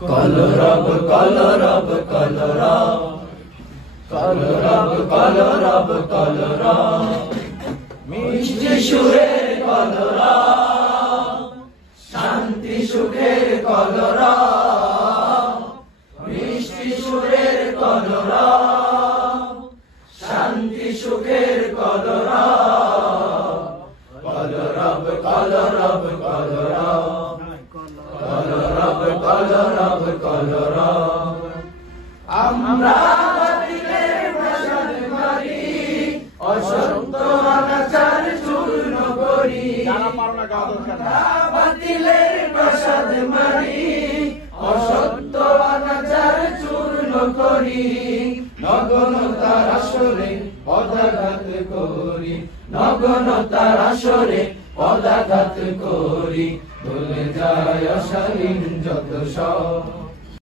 কলরব কলরব কলরব কলরব কলরব কলরব মিষ্টি সুরের কলরব শান্তি সুখের কলরব মিষ্টি সুরের কলরব শান্তি সুখের কলরব কলরব কলরব কলরব কলরব কলরব কলরব আমরা বাতিলের প্রসাদ মারি অসত্য অনাচার চূর্ণ করি বাতিলের প্রসাদ মারি অসত্য অনাচার চূর্ণ করি নগ্নতার আসরে পদাঘাত করি নগ্নতার আসরে পদাঘাত করি ভুলে যায় অশালীন যত সব